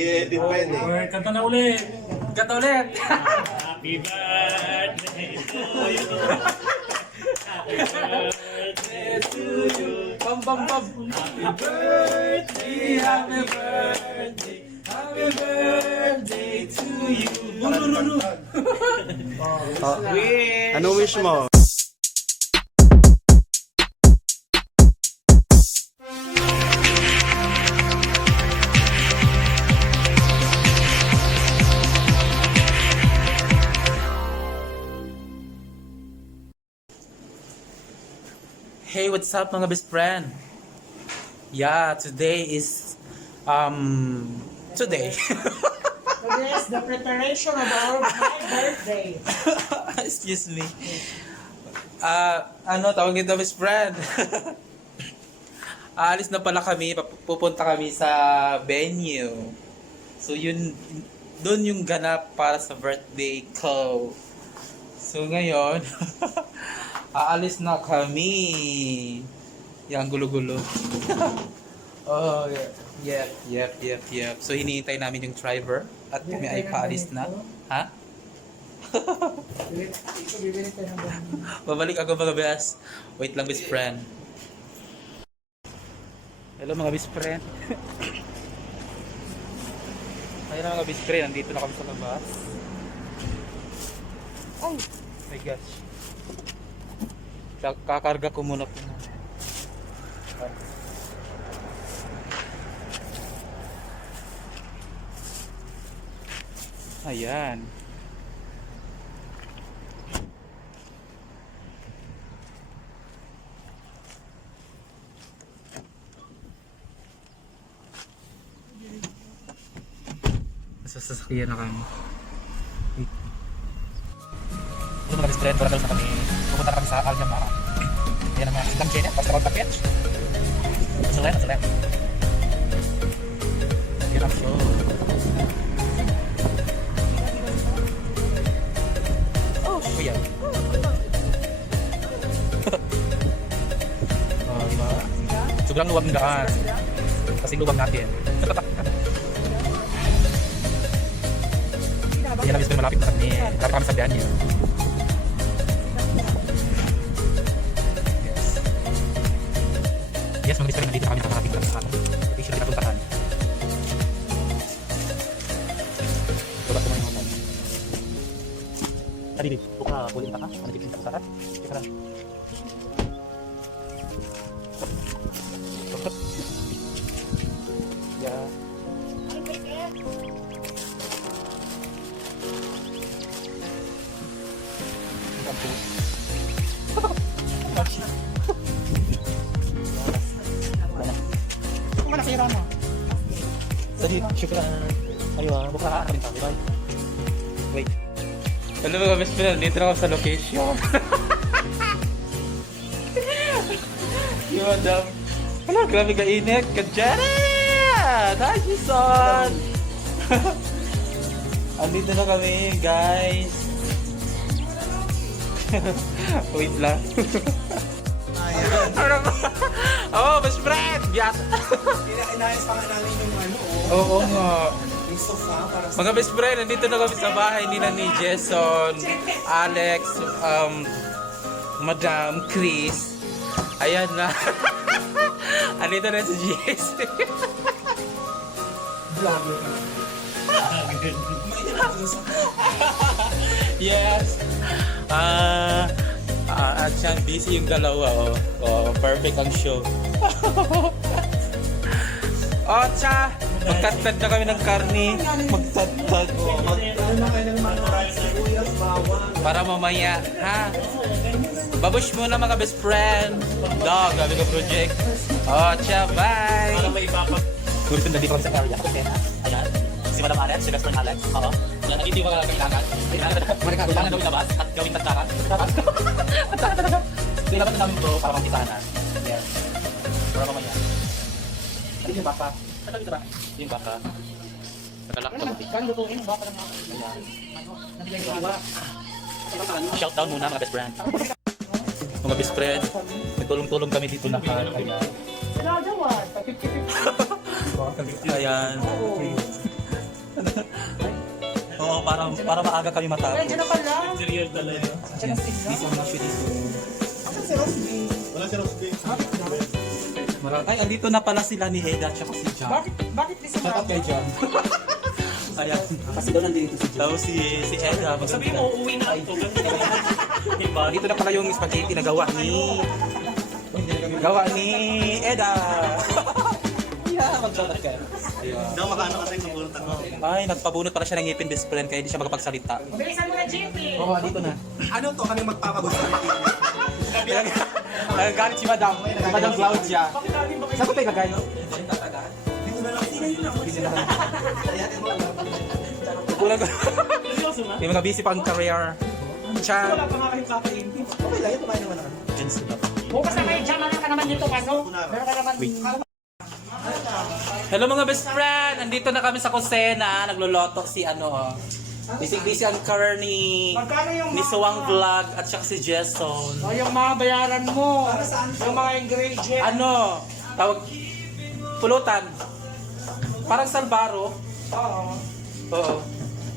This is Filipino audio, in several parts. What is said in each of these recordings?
I-edit pa yun eh. Kanta na ulit. Kanta ulit. Happy birthday to you. Happy birthday to you. Bam, bam, bam. Happy birthday, happy birthday, happy birthday to you. Ano wish mo? Hey, what's up mga best friend? Yeah, today is today. Today is the preparation of my birthday. Excuse me. Tawag nito best friend. Aalis na pala kami, pupunta kami sa venue. So yun, doon yung ganap para sa birthday ko. So ngayon, aalis na kami. Yang gulo-gulo. Oh, yep. So hinihintay namin yung driver at kami ay paalis na. Ha? Bibili tayo ng ganun. Babalik ako mga best. Wait lang best friend. Hello mga best friend. Ayun na mga best friend, nandito na kami sa labas. Oh my gosh. Kakarga ko muna po. Ayan. Sa sasakyan na kami. Ito mga best friend, para na kami. Pupunta na kami sa Aljamara. Ayan ang mga isang chain, basta kong package. Select. Ayan ang show. Oh, kuya. Oh, diba? Sobrang luwag ng daan. Kasi luwag natin. Yan ang malapit na kami. Malapit kami sa venue. Yes, mga bisita nandito na kami nakakapit lang sa location na puntahan. Wala ko may mga. Tadi, buka kulit ka. Ano dito sa taas? Teka lang. Yeah. Kung nasira mo. Tadi, syukuran. Ayo, buka ka rin tayo. Bye. Wait. Hello mga best friend, dito na ako sa location. Yung madam. Hala, grabe ka init. Kajaret! Hi, Jason! Andito na kami, guys. Wait lang. Oh, best friend! Yes! Inayos pa nga namin yung ano, Oo nga. yung sofa para sa... Mga best friend, nandito na kami sa bahay nila ni Jason, Alex, Madam, Chris. Ayan na. Andito na si Jason. Vlogger. Yes. At siyang busy yung dalawa. Perfect ang show. Tsa! Magtatad na kami ng karni. Magtatad. Para mamaya, ha? Babush muna mga best friend. Dog, gabi ka project. Tsa, bye! Para may ipapag... Gulit na dito kami sa area. Okay, ayan. Si Madam Alex, si Best Friend Alex. Oo. Yan, hindi ba kailangan? Kailangan daw ilabas at gawing tagtakan. Ilabas na namin bro para magkitanan. Yes. Para mamaya. Ano yung baka? Ano ito ba? Yung baka. Nakalak na buti. Kano lutuin mo baka lang ako. Ayan. Shoutdown muna mga best friend. Mga best friend, nagtulong-tulong kami dito na kaya. Sinadawan. Ayan. para maaga kami matapos. Medyo na pala. Material talaga. Diyan ang sigla. Busy mga shoot dito. Asan si Rosby? Wala si Rosby. Ay, andito na pala sila ni Eda at si John. Bakit di Shout out kay sumama? John. Ayan. Kasi doon nandito si John. Tapos si Eda. Sabi mo, uuwi na ito. Ganun na yan. Diba? Dito na pala yung spaghetti na gawa ni Eda. Yeah, mag-shout out kayo. Daw makaano kasi nabunutan mo. Ay, nagpabunot pala siya ng ngipin best friend kaya hindi siya makapagsalita. Bilisan mo na, JP. Oo, dito na. Ano to? Kami magpapagusto. Nagagalit si Madam. Si Madam Claudia. Saan ko tayo kagayo? Kulang ko. Seryoso na? May mga busy pang career. Chan. Wala pa nga kayong kakain. Okay lang, ito kumain naman ako. Dyan sila. Bukas na may jam ka naman dito, ano? Meron ka naman. Hello mga best friend! Nandito na kami sa kusena. Nagloloto si busy ang career ni Magkano yung Suwang Vlog at saka si Jason. O yung mga bayaran mo. Yung mga ingredients. Ano? Tawag pulutan. Parang salbaro. Oo. Oo.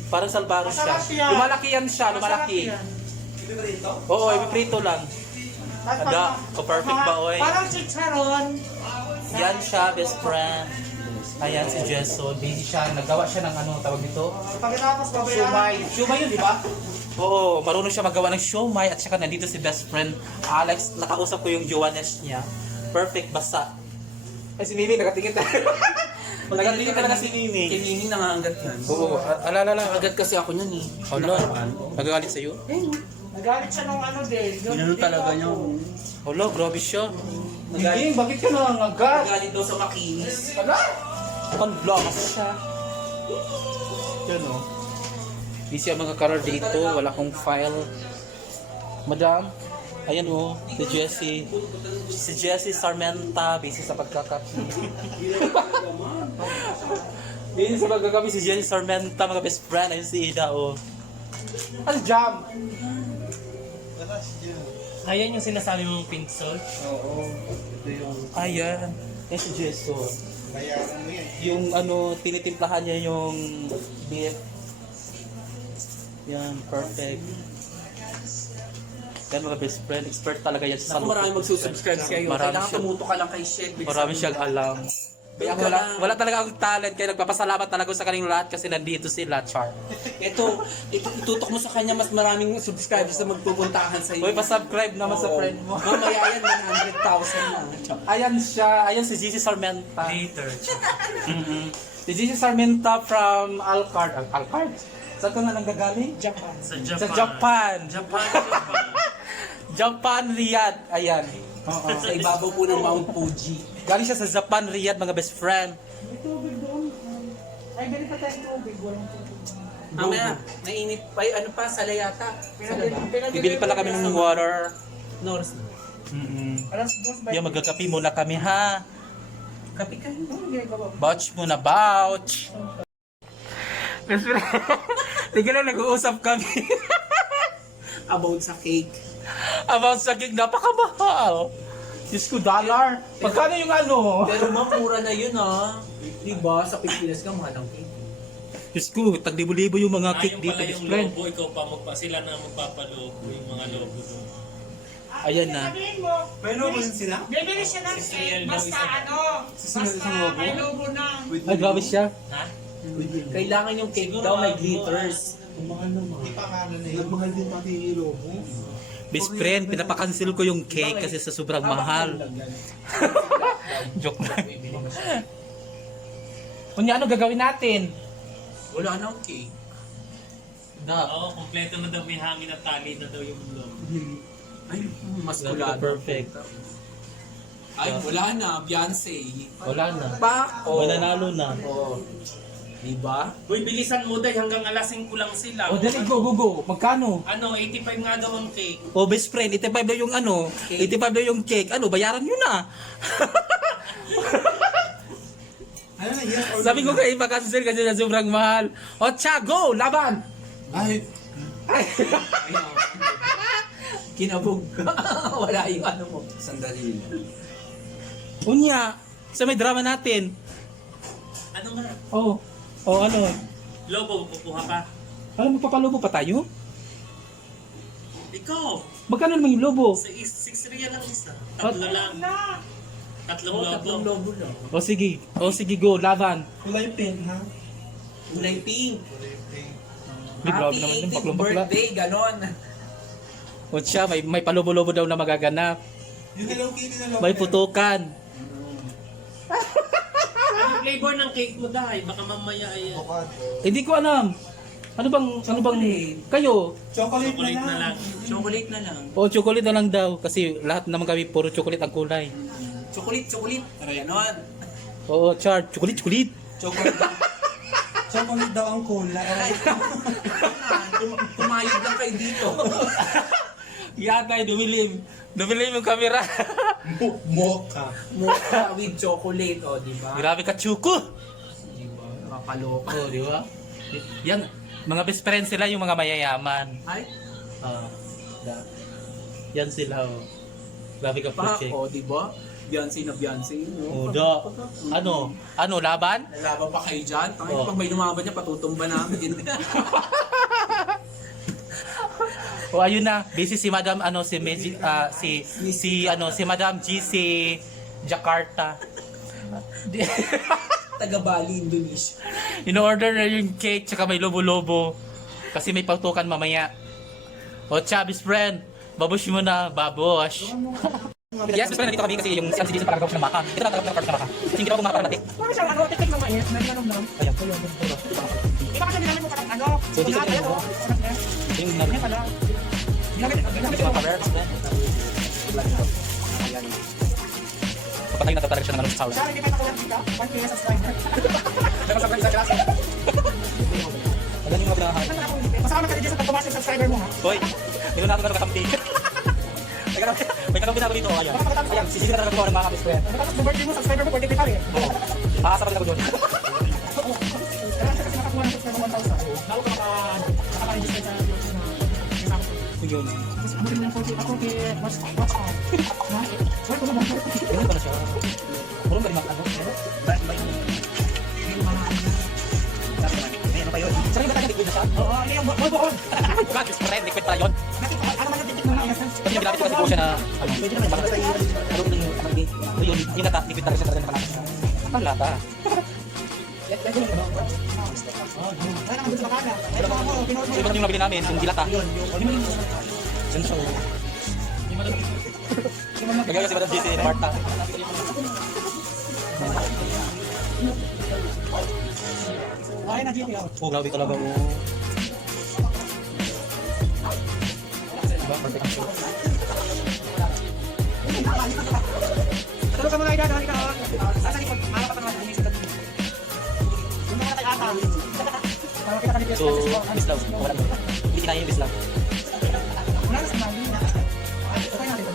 Parang salbaro siya. Masarap yan. Lumalaki yan siya, lumalaki. Oo, ipiprito lang. Ada, perfect ba, oy? Parang chicharon. Yan siya, best friend. Ayan si Jason. Busy siya. Naggawa siya ng tawag dito? Pagkatapos babayaran. Siomay. Siomay yun, di ba? Oo, marunong siya magawa ng siomay at saka nandito si best friend Alex. Nakausap ko yung Joannes niya. Perfect, basta. Ay, si Mimi, nakatingin tayo. Nakatingin talaga si Mimi. Kay Mimi nangangagat yan. Oo, alala lang. Agad kasi ako niyan eh. Hala, nagagalit sa'yo? Nagalit siya nung din. Ginano talaga niya. Hala, grabe siya. Hindi, bakit ka nangangagat? Galit daw sa makinis. Hala? Convlogs siya. Yan o. Busy ang mga karar dito. Wala akong file. Madam, ayan o. Si Jessie. Si Jessie Sarmenta. Busy sa pagkakapi. Busy sa pagkakapi si Jessie Sarmenta. Mga best friend. Ayun si Ida o. Ano jam? Ayan yung sinasabi mong pink salt. Oo. Ito yung Ayan. Yan si Jesso. bayaran mo yan. Yung tinitimplahan niya yung beef. Yan, perfect. Yan mga best friend, expert talaga yan sa Naku, marami magsusubscribe sa'yo. Marami Kailangan siya. tumuto ka lang kay Shed. Marami siyang alam. Kaya Kaya wala talaga akong talent, kaya nagpapasalamat talaga sa kanilang lahat kasi nandito sila, Char. Ito, itutok mo sa kanya mas maraming subscribers na magpupuntahan sa iyo. Uy, pa-subscribe naman sa friend mo. Mamaya yan, 100,000 na. Ayan siya, ayan si Gigi Sarmenta. Later. Si Gigi Sarmenta from Alcard. Alcard? Saan ka nga nanggagaling? Japan. Sa Sa Japan. Japan. Japan. Japan, Riyadh. Ayan. Sa ibabaw po ng Mount Fuji. Galing siya sa Japan, Riyadh, mga best friend. May tubig doon. Ay, ganun pa tayong tubig. Walang tubig. Mamaya, mainit pa. Ano pa, sala yata. Bibili pala kami ng water. Norris na. Alas dos ba? Yan, magkakapi muna kami, ha? Kapi ka. Bouch muna, bouch. Best friend, tignan lang, nag-uusap kami. About sa cake. About sa gig, napakamahal. Diyos ko, dollar. Magkano yung Pero mura na yun ah. Diba? Sa Pilipinas ka, mahal ang cake. Diyos ko, taglibo-libo yung mga cake Ayun dito, pala best yung friend. logo. Ikaw pa sila na magpapalogo. Yung mga logo doon. Ayan na. Sabihin mo, May logo din sila? bibili siya ng Sisirial cake, daw basta isa. basta may logo na. Ay, grabe siya. Ha? Kailangan yung cake daw may glitters. Di pa nga na eh. Nagmahal din pati yung logo. Best friend, pinapakancel ko yung cake kasi sa sobrang mahal. Joke na. Kunya, ano gagawin natin? Wala na ang cake. Oo, kompleto na daw. May hangin at tali na daw yung logo. Ay, mas Wala kulado. perfect. Ay, wala na. Beyonce. Wala na. Pa! Mananalo na. Oh. Diba? Uy, bilisan mo dahil hanggang alas 5 lang sila. O, dali, go. Magkano? Ano, 85 nga daw ang cake. O, best friend, 85 daw yung 85 daw yung cake. Ano, bayaran nyo na. Ano na, yes or Sabi ko kayo, ipakancel kasi na sobrang mahal. O, tsa, go! Laban! Ay, Kinabog ka. Wala yung ano mo. sandali. Unya, sa may drama natin. Ano nga? Oh, ano? Logo, kukuha ka. Alam, magpapalobo pa tayo? Ikaw, Magkano naman yung lobo? sa 6 real lang isa. Tatlo lang. Tatlong lobo. Tatlong lobo lang. O sige, go, laban. Kulay pink, ha? Kulay pink. Kulay pink. Grabe Happy naman yung 18th paklong-pakla. birthday, ganon. O siya, may palobo-lobo daw na magaganap. Yung Hello Kitty na logo. May putukan. Ano flavor ng cake mo dahil? Baka mamaya ay Avocado. Hindi ko alam. Ano bang kayo? Chocolate chocolate na lang. Chocolate na lang. O chocolate na lang daw kasi lahat naman kami puro chocolate ang kulay. Chocolate. Ganon. Oo, char, chocolate. Chocolate. Chocolate daw ang kulay. Tumayod lang kayo dito. Yatay, dumilim. Dumilim yung camera. Mocha. Mocha with chocolate, o, di ba? Grabe ka, Chuko. Di ba? Nakakaloka. O, di ba? Yan, mga best friends sila yung mga mayayaman. Ay, Ah, yan sila, oh. Grabe ka, Puche. o, di ba? Beyonce na Beyonce, O, no? da. Ano, laban? Lalaban pa kayo dyan. Tangin, Oh. pag may lumaban niya, patutumba namin. O, ayun na. Busy si Madam, si Madam G, si Jakarta. Taga Bali, Indonesia. In-order na yung cake, tsaka may lobo-lobo. Kasi may pautukan mamaya. O, Chabis friend, babush mo na, babush. Yes, best friend, nandito kami kasi yung si Jason para gawin ng maka. Ito na gawin ng maka. Hindi ginawa ko maka para natin. Kung siya, ano, titik ng mais, may ganun lang. Ayan. Di ba kasi nilamin mo parang ano? So, dito Wala, tayo. ayan, oh. Sarap na. Yung Ganyan pala. Ginamit mga mo. cover, best friend. Papatay na talaga siya ng anong sour. Siya, hindi pa nakulang dito. 1K subscriber. Pero sa sa klase. Alam niyo mga binahan. Masama ka dito sa pagtumas yung subscriber mo, ha? Hoy, meron natin na kakampi. May kakampi na ako dito, ayan. Ayan, sisigil na talaga ko ng mga best friend. Tapos, the birthday mo, subscriber mo, 43 pa rin. Oo. Aasa pa rin ako doon. Kaya siya kasi nakakuha ng subscriber 1,000. Bago ka naka-register sa YouTube na kasama ko. Yun. Tapos, abutin mo yung 40, ako kay watch out. Ha? Wait, wala bang 40? Ganyan pala siya. Puro ba rin ano? May ano pa yun? Sarang ba tayo liquid na siya? Oo, ano yung boy bukol? God, best friend, liquid pala yun. Ano man yung titik ng mais? Kasi yung ginamit ko kasi po siya na, ano, pwede naman bakit tayo, ano ko yung, yung nata, liquid talaga siya talaga nakalata siya. Ang lata. Wala naman dun sa bakala. Ito ako, pinuot mo So, ito yung nabili namin, yung dilata. Yan siya. Kagaya si Madam JC na Marta. Okay na, GT. Oh, grabe talaga. Oh. Diba? Perfect show. Tulog ka muna, Ida. Dali ka, oh. Asa likod? Mahal ka pa naman. Yung mga tayo ata. Para kita ka ni So, bislaw. Wala mo. Hindi kinaya yung bislaw. Wala na sa mali. Okay natin.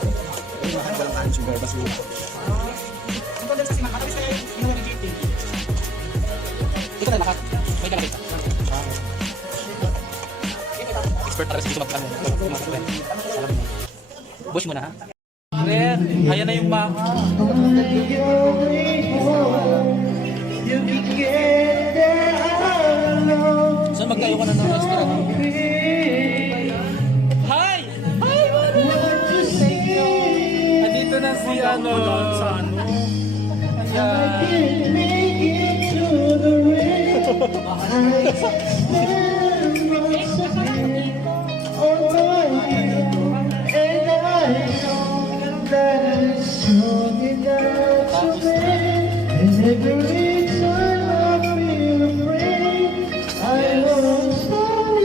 Walang kanin sugar, basura. Ang condom sa sima. Matamis kayo inuwi ni GT. Ito na lahat. May kalapit. Expert talaga si Jisoo mag-ano. Alam mo. Bush mo na ha. Ren, ayan na yung mama. Saan magkayo ka na ng restaurant? Hi! Hi! Andito na si ano. Sa ano?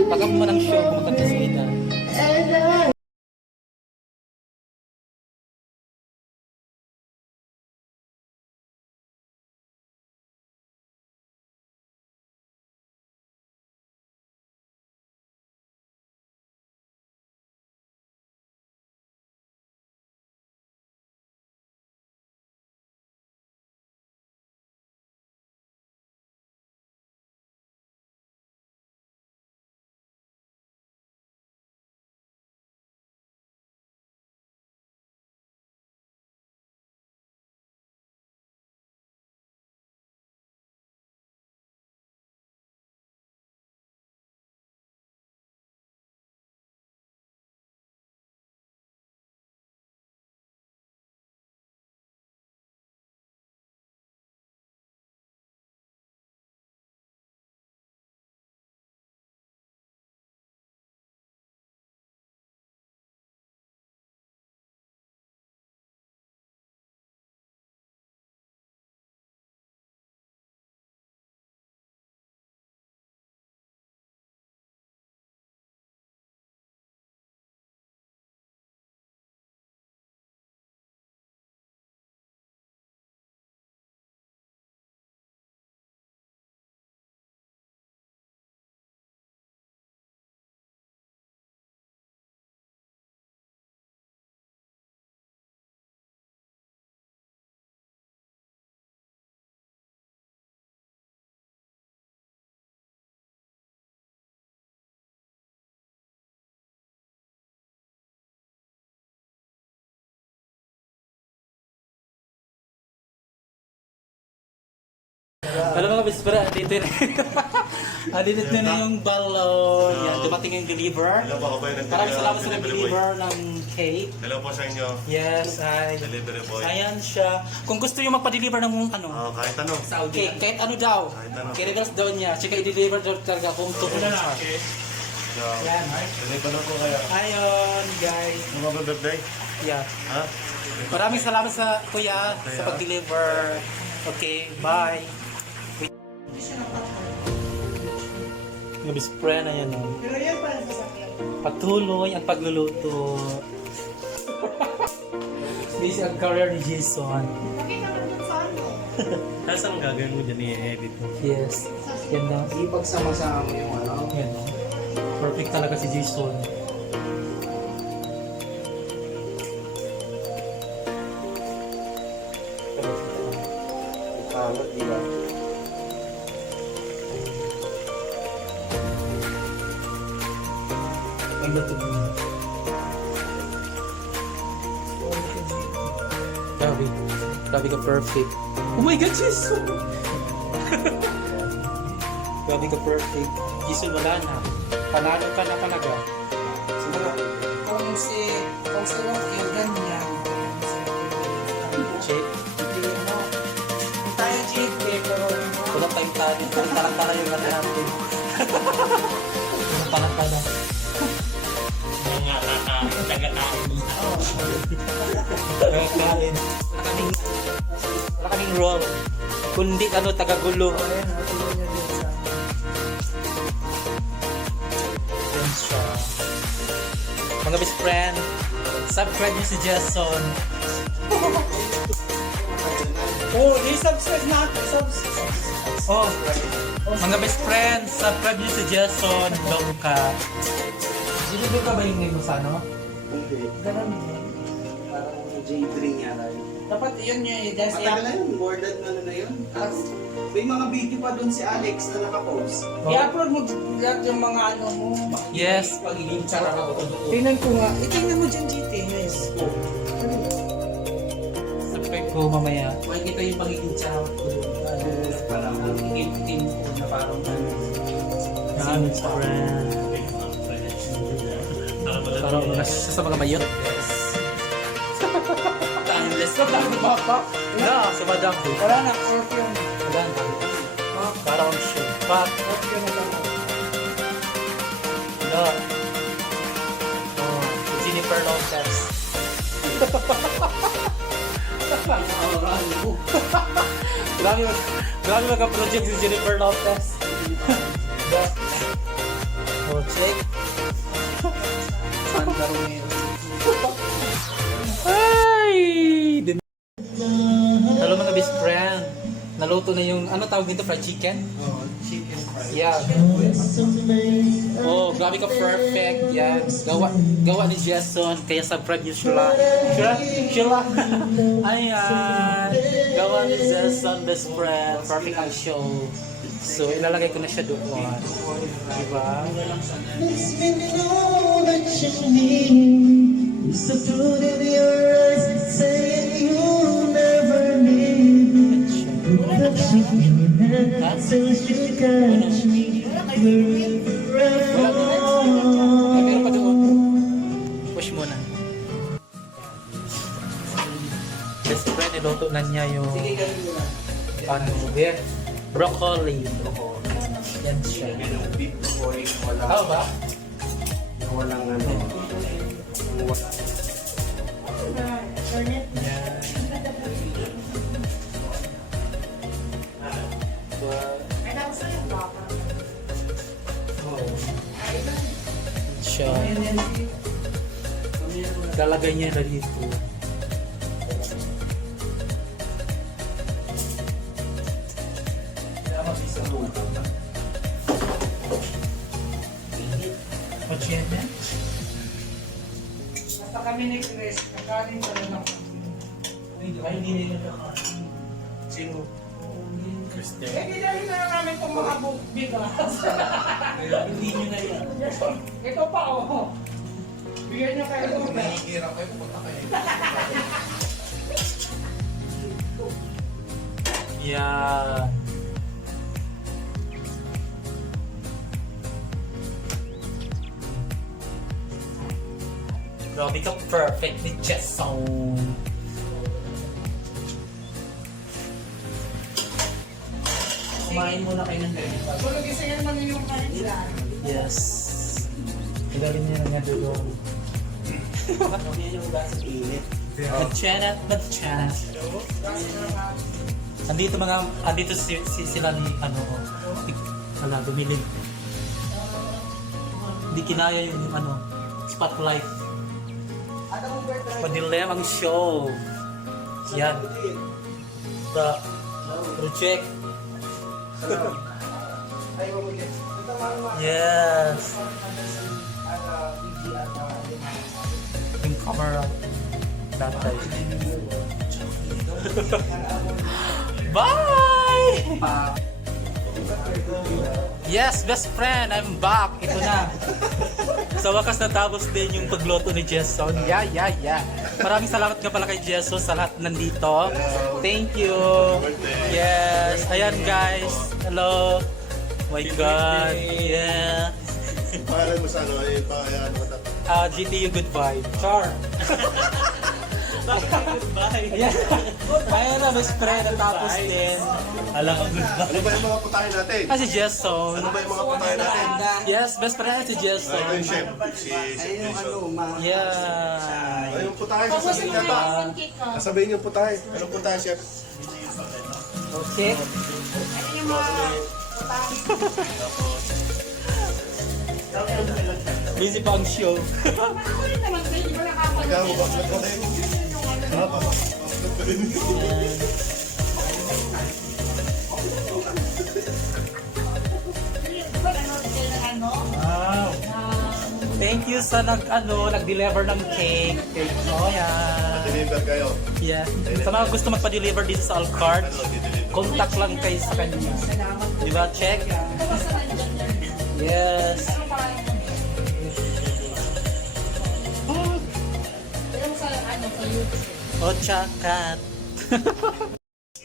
Pagka mo ng show, pumunta ka sa ina. Alam mga best friend, dito na. Dito na yung balon. Yan, dumating yung deliver. Hello po, ako po yung Maraming salamat sa delivery boy. nag-deliver ng cake. Hello po sa inyo, Yes, ay. delivery boy. Ayan siya. Kung gusto nyo magpa-deliver ng ano, Kahit ano. cake, kahit ano daw. Kahit ano. Kaya daw niya. Tsaka i-deliver daw talaga kung tutunan siya. Yan. Deliver na po kayo. Ayun, guys. Ano ba birthday? Yeah. Ha? Maraming salamat sa kuya sa pag-deliver. Okay, bye. Yung best friend na yan. Pero yan para sa sakyan. Patuloy ang pagluluto. This is ang career ni Jason. Nakita ka dun sa ano? Tapos ang gagawin mo dyan i-edit mo? Yes. Yan na. Ipagsama-sama mo yung ano. Yan. Perfect talaga si Jason. Kalot, di ba? Ang luto mo. Grabe. Grabe ka perfect. Oh my God, Jason! Grabe ka perfect. Jason, wala na. Panalo ka na talaga. Kung si Rocky, ganyan. Check. Hindi mo. Kung tayo cheat, pero Wala tayong talent. Walang talak-tala yung ano natin. Walang talak-tala. Mga taga-kain. Kakain. Wala kaming role. Kundi ano, tagagulo. ayan, natuloy niya din sa Yan siya. Mga best friend, subscribe niyo si Jason. Oh, i-subscribe natin. Subscribe. Oh, mga best friend, subscribe niyo si Jason Longka. Dito ka ba yung name mo sa ano? Hindi. Ganun din. Parang J3 nga tayo. Dapat yun yung i-dance. Matagal na yun, more than ano na yun. At may mga video pa dun si Alex na nakapost. I-upload mo lahat yung mga ano mo. Yes. Pagiging tsara ako to doon. Tingnan ko nga. Tingnan mo dyan, GT. Nice. Subscribe ko mamaya. Makikita yung pagiging tsara ko doon. Parang team ko na parang Mga best friend. Parang mga siya sa mga mayot. timeless. Yeah, si Madam. Wala na. Scorpion. Wala na. Parang show. Pak. Scorpion na lang. Yeah. Oh, si Jennifer Lopez. Grabe magka-project si Jennifer Lopez. Oh, check. Sandra Romero. Ay! Hello mga best friend. Naluto na yung, ano tawag dito, fried chicken? Oh, chicken fry. Yeah. Oh, grabe ka perfect. Yan. Gawa ni Jason. Kaya subscribe niyo sila. Sila. Ayan. Gawa ni Jason, best friend. Perfect ang show. So, ilalagay ko na siya doon. Diba? Meron pa doon. Push mo na. Best friend, niluto na niya yung ano, broccoli. Yan siya. Yung beef boy, wala. Tao ba? Walang ano. Wala. Yan. Siya. Lalagay niya na dito. What's yan? Basta kami nag-rest. Nakanin talaga kami. Ay, hindi nila kakain. Sino? Eh, dinali na lang namin itong mga bigas. Hindi nyo na yan. Ito pa, oh. Bigyan nyo kayo ito. Nahihirap kayo, pupunta kayo. Yan. Grabe ka, perfect ni Jason. Kumain muna kayo ng dali. Yes. Ilalim niya nga doon. Batchanat, batchanat. Andito sila ni wala, dumilim. Hindi kinaya yung spotlight. Padilim ang show. Yan. The project. Yes. Yung camera. Tatay. Bye! Yes, best friend, I'm back. Ito na. Sa wakas natapos din yung pagluto ni Jason. Yeah. Maraming salamat nga pala kay Jason sa lahat nandito. Thank you. Yes. Ayan guys. Hello. My God. Yeah. Pangalan mo sa ano, GTU Goodbye. Char. Goodbye. Ayan. Ayan na, best friend. Natapos din. Alam ko goodbye. Ano ba yung mga putahe natin? Si Jason. Ano ba yung mga putahe natin? Yes, best friend si Jason. Ito yung chef. Si Chef Jason. Yeah. Ano yung putahe? Sasabihin niya ba? Sasabihin yung putahe. Anong putahe, chef? Okay. Busy pa ang show. Ikaw, bakit ka rin? Thank you sa nag-deliver ng cake. Oh, yeah. Deliver kayo. Yeah. Sa mga gusto magpa-deliver dito sa Alcard, contact lang kayo sa kanya. Diba? Check. Yes. Oh, chakat.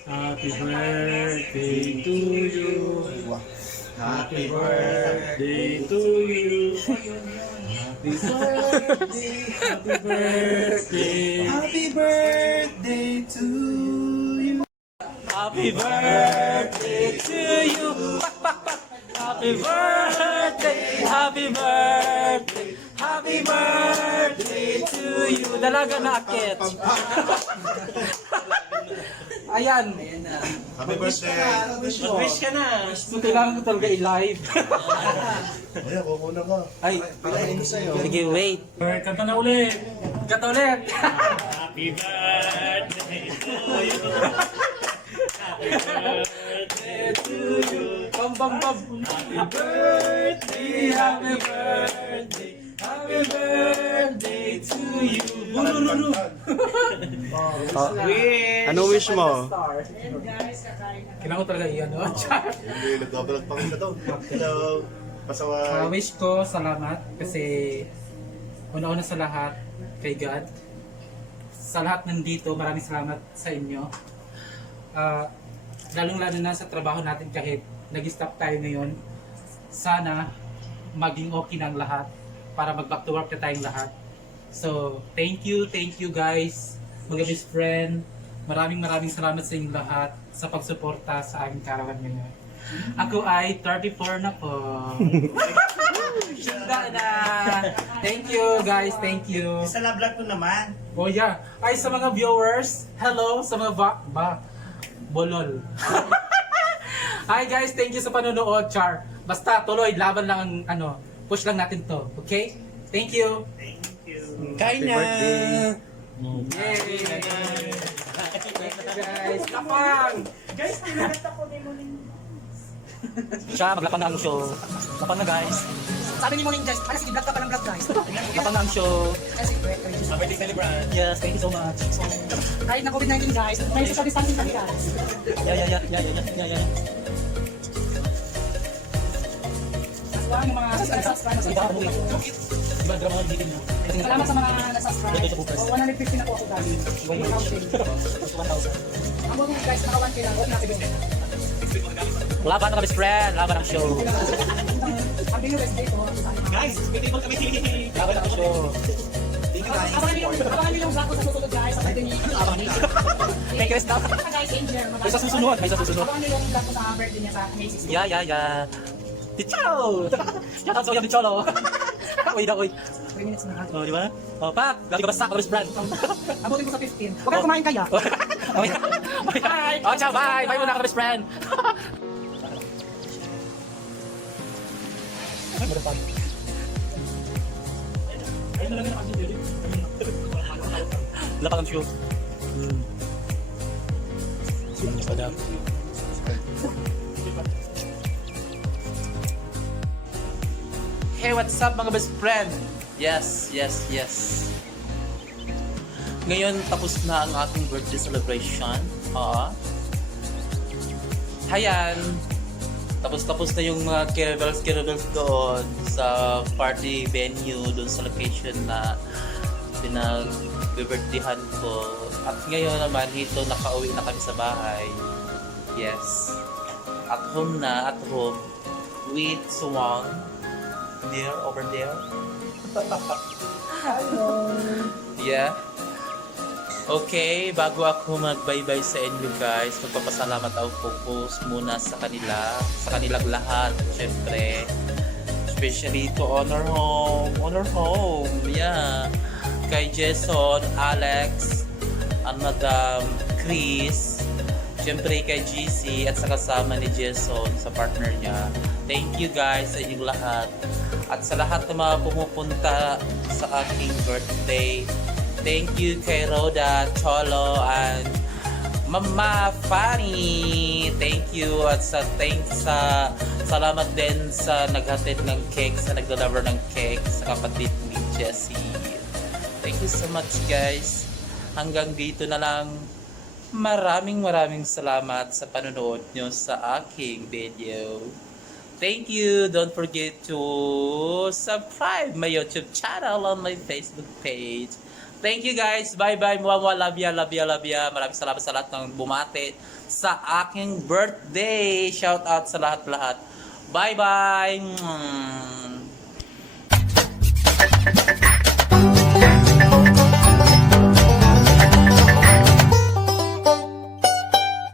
Happy birthday to you. Happy birthday to you. Happy birthday. Happy birthday. Happy birthday to you. Happy birthday to you. Pak, pak, pak. Happy birthday. Happy birthday. Happy birthday to you. Dalaga na akit. Ayan. Happy birthday. Mag-wish ka na. So, kailangan ko talaga i-live. Ayan, kukunan ka. Ay, sige, wait. Kanta na ulit. Kata ulit. Happy birthday to you. Happy birthday to you. Bam, bam, bam. Happy birthday, happy birthday, happy birthday to you. Bulululu. Ano wish mo? Kailangan ko talaga iyan, no? Hindi, nagbabalag pa kita doon. Hello. Pasaway. Wish ko, salamat kasi una-una sa lahat kay God. Sa lahat nandito, maraming salamat sa inyo. Lalong-lalo na sa trabaho natin kahit nag-stop tayo ngayon. Sana maging okay ng lahat para mag-back to work na tayong lahat. So, thank you guys, mga best friend. Maraming salamat sa inyong lahat sa pagsuporta sa aking karawan ngayon. Ako ay 34 na po. Sinda na. Thank you guys, thank you. Sa vlog ko naman. Oh yeah. Ay sa mga viewers, hello sa mga bolol. Hi guys, thank you sa panonood, Char. Basta tuloy, laban lang ang push lang natin to. Okay? Thank you. Kain na! Yay! Guys, lapang! Guys, pinagkat ako ni Muling. Siya, maglapang na ang show. Lapang na guys. Sabi ni Muling, guys, sige, vlog ka pa ng vlog, guys. Lapang na ang show. Happy celebrant. Yes, thank you so much. Kahit na COVID-19, guys, may social distancing kami, guys. Yeah. Aswang yung mga subscribers. Diba, drama ko dito na. Salamat sa mga nag-subscribe. 150 na po ako dali. 1,000. Ang mga guys, naka 1K lang. Okay natin yun. Laban na best friend, laban ang show. Ang viewers dito. Guys, pwede mo kami. Laban ang show. Thank you guys. Abangan nyo yung vlog ko sa susunod guys. Sa birthday ni Abangan nyo. Kay Chris daw. Guys, Angel. May sa susunod, may sa susunod. Abangan nyo yung vlog ko sa birthday niya sa May 16. Yeah. Tichalo! Shoutout sa yung Tichalo. Uy na, uy. 3 minutes na. Oh, di ba? Oh, Pak, lagi ka basta, ka brand. Abutin ko sa 15. Huwag kayo kumain kaya. Bye! Oh, ciao, bye! Bye muna ka best friend! Lapang show. Hey, what's up mga best friend? Yes. Ngayon, tapos na ang ating birthday celebration. Hayan, tapos na yung mga carols doon sa party venue, doon sa location na pinag-birthdayhan ko. At ngayon naman, dito nakauwi na kami sa bahay. Yes. At home with someone over there. Hello. Yeah. Okay, bago ako mag-bye-bye sa inyo guys, magpapasalamat ako po muna sa kanilang lahat, syempre. Especially to Honor Home, yeah. Kay Jason, Alex, and Madam Chris, syempre kay GC at sa kasama ni Jason sa partner niya. Thank you guys sa inyong lahat. At sa lahat ng mga pumupunta sa aking birthday, thank you kay Rhoda, Cholo, and Mama Fanny. Thank you at salamat din sa naghatid ng cake, sa nagdeliver ng cake sa kapatid ni Jessie. Thank you so much guys. Hanggang dito na lang. Maraming salamat sa panonood nyo sa aking video. Thank you. Don't forget to subscribe my YouTube channel on my Facebook page. Thank you guys. Bye-bye. Love ya. Maraming salamat sa lahat ng bumati sa aking birthday. Shout out sa lahat-lahat. Bye-bye.